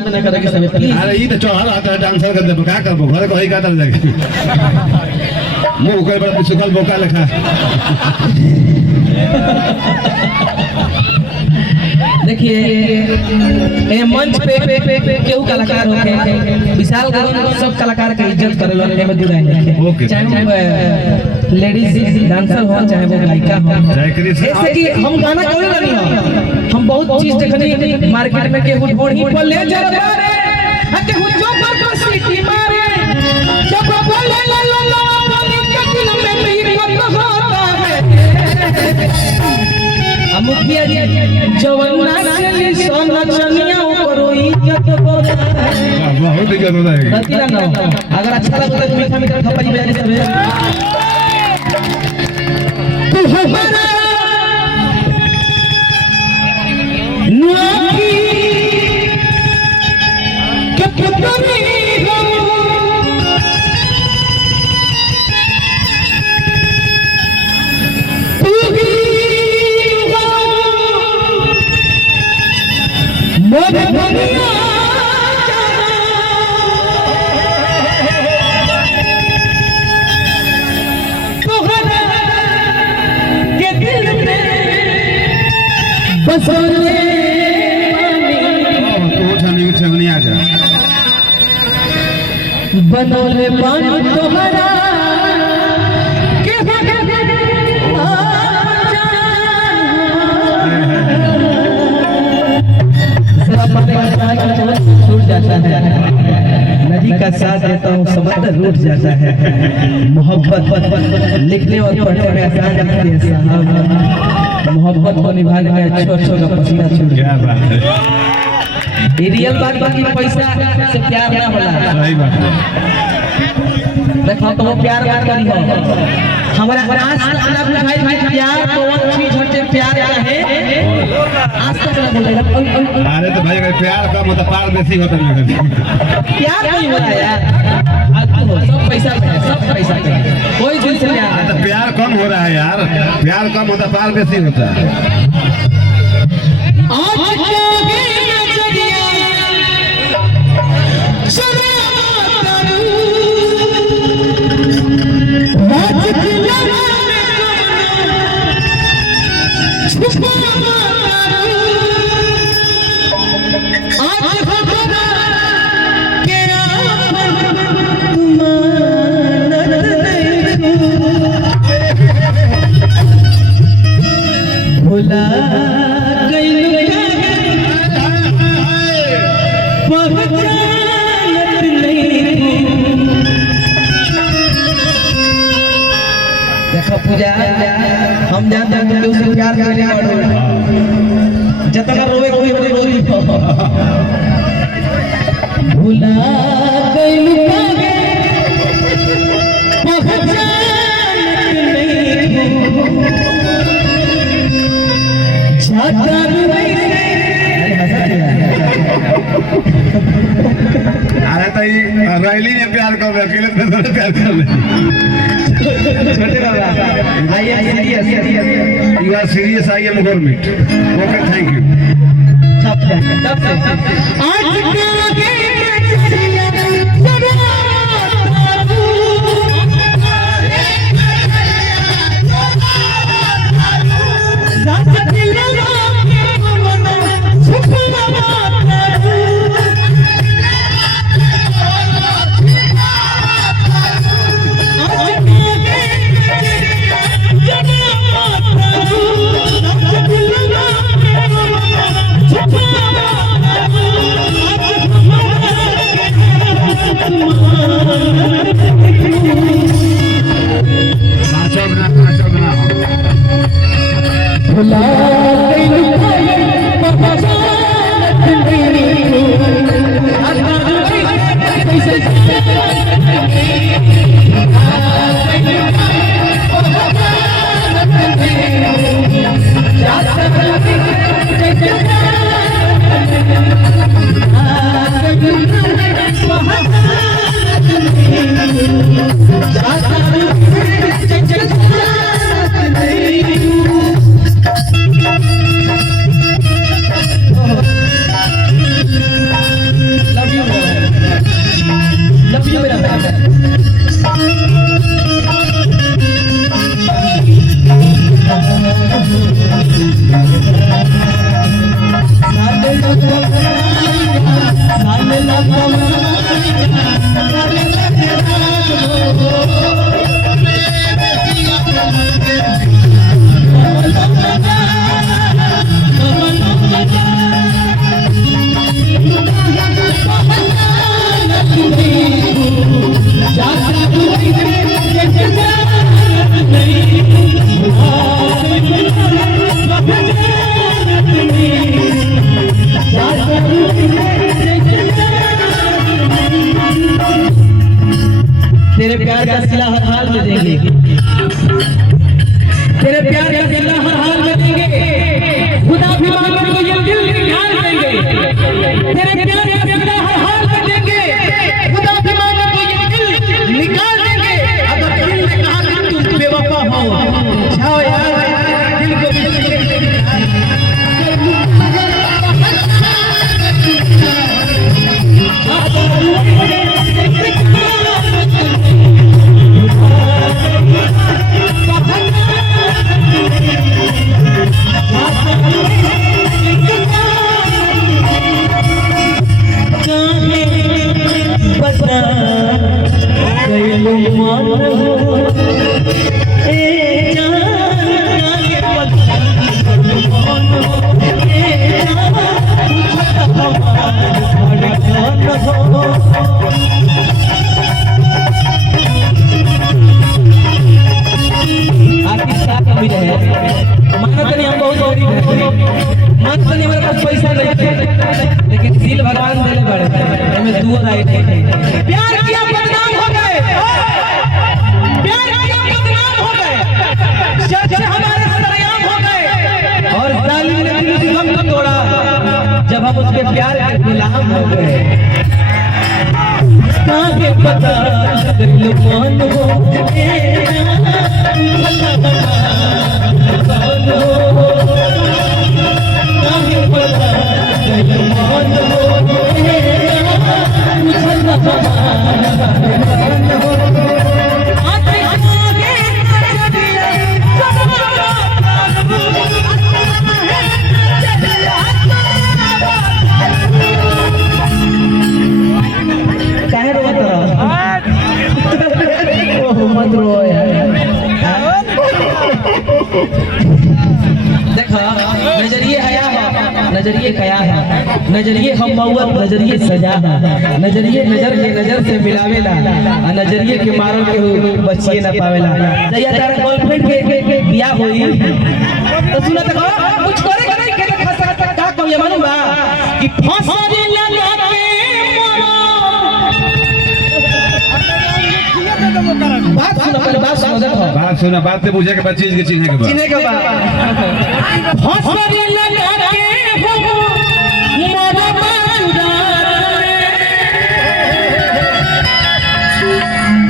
शांत न करे के सब प्लीज। अरे ई त चढ़ल आता डांसर कर दे का करबो घर को ही का तर लगे मुंह कोई बड़ा सुखल बोका लखा। देखिए ये मंच पे केहू कलाकार होके विशाल गगन सब कलाकार के इज्जत करेला एमे जुड़ाई नहीं, चाहे वो लेडीज डांसर हो चाहे वो गायिका हो। जैसे कि हम गाना गावे नहीं हो, हम बहुत चीज देखनी मार्केट में केहू ढोढ़ी पर ले जा रे केहू चौपर पर सीटी मारे जब बोले ला ला ला के दिल में पीर होता है। मुखिया जी जवना चली सोना चनिया करो इज्जत बोला बहुत इज्जत होता है। रतिला ना अगर अच्छा लगता है मीठा मीठा थप्पड़ बजा दे सब। तू हमारा नौकी के पुतरी हो मोरे दुनिया तोहरा के दिल में बसोले तो छनी छनी आ जा बनोले पानी तोहरा के छूट जाता है। नदी का साथ देता हूँ समंदर रूठ जाता है। मोहब्बत लिखने और पढ़ने में आसान लगती है साहब, मोहब्बत को निभाने में छोट छोट का पसीना छूट क्या बात है। ये रियल बात बाकी पैसा से प्यार ना होला। सही बात है। देखो तो वो प्यार बात करी हो हमारा आज तक भाई भाई प्यार कौन चीज होते प्यार क्या है आज तक ना बोलेगा। अरे तो भाई अगर प्यार कम होता पार बेसी होता नहीं। प्यार नहीं होता यार, सब पैसा है, सब पैसा है, कोई दिल से प्यार तो प्यार कम हो रहा है यार, प्यार कम होता पार बेसी होता है। भुला गई देखो पूजा हम जानते हैं तुम उससे प्यार करने वाले जितना रोवे कोई कोई रोई भुला गई अरे तो रैली में प्यार कर रहे अकेले में थोड़ा प्यार कर रहे। छोटे बाबा I am serious you are serious I am government okay thank you. तब से आज के लगे लव यू मेरा प्यार तेरे प्यार का सिला हर हाल में देंगे, तेरे प्यार का सिला हर हाल में देंगे, खुदा भी मांगे तो ये दिल निकाल देंगे, तेरे प्यार का सिला हर हाल में देंगे, खुदा भी मांगे तो ये दिल निकाल देंगे। अगर दिल ने कहा कि तुम बेवफा हो, जाओ यार दिल को भी लेकिन दिल भगवान देने बड़े हमें दुआ राइट है। प्यार किया बदनाम हो गए, प्यार किया बदनाम हो गए, चर्चे हमारे सरेआम हो गए और जालिम ने दिल से हम को तोड़ा जब हम उसके प्यार के गुलाम हो गए। काहे पता दिल कौन हो नजरिए हया है, नजरिए कया है, नजरिए हम मौत, नजरिए सजा है, नजरिए नजर के नजर से मिलावेला, नजरिए के मारल के बचिए ना पावेला। जया तारा गर्लफ्रेंड के बियाह होई तो सुना त कुछ करे नहीं के फसा का कहूं ये मालूम बा कि फसरी लगा के बात सुनो, पहले बात सुनो, देखो बात सुना, बात से पूछे के बाद चीज के चिन्हे के बाद फसरी लगा के हो मोरा बाजुरा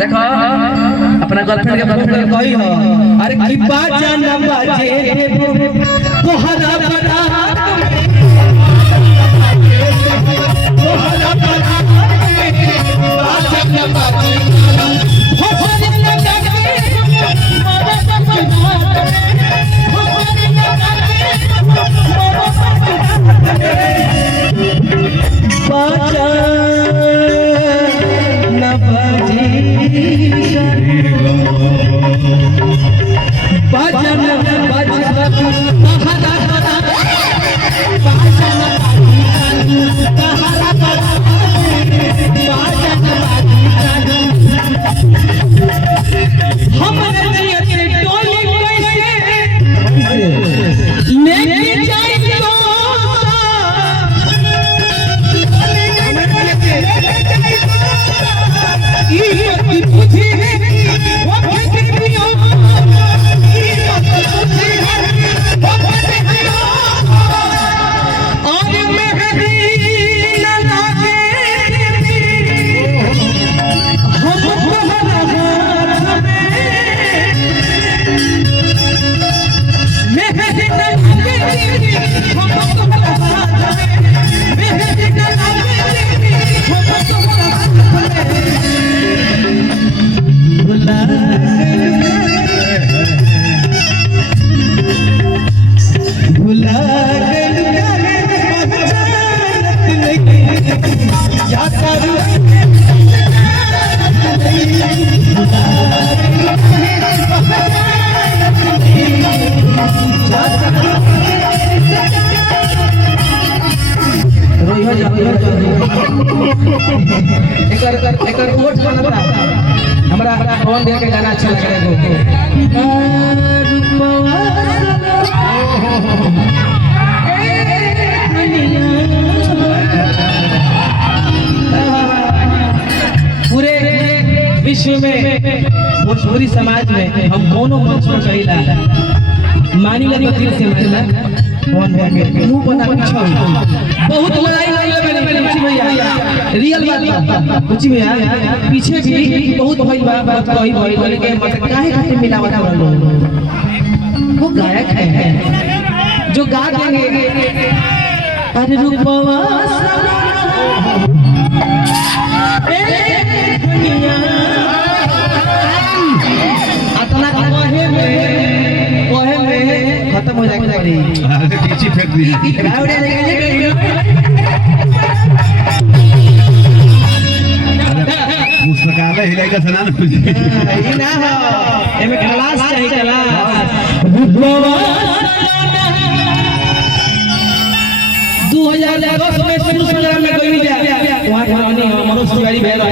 देखो अपना गर्लफ्रेंड के बॉयफ्रेंड कही हो अरे की बात जाना बाजे तोहरा बड़ा तोहरा बड़ा बात जाना बाजे फसरी लगा के मोरा बाजुरा एकर कोट बनता हमरा फोन दे के गाना अच्छा लगे पूरे विश्व में भोजपुरी समाज में हम दोनों मंच पर चढ़ीला मानी लगे दिल से मानिला फोन के मुंह बता पीछे बहुत लड़ाई लगे मेरे कुछ भैया रियल बात कुछ भैया पीछे भी बहुत भइल बात कही भइल के मत काहे काहे मिलावट कर लो वो गायक है जो गा देंगे अरे रूपवा खत्म हो जाएगा पीछे फेंक दी पुस्तकालय हिलाएगा सना ना एमे क्लास चाहिए क्लास 2010 में शुरू में गई वहां हमरो सुगारी भेल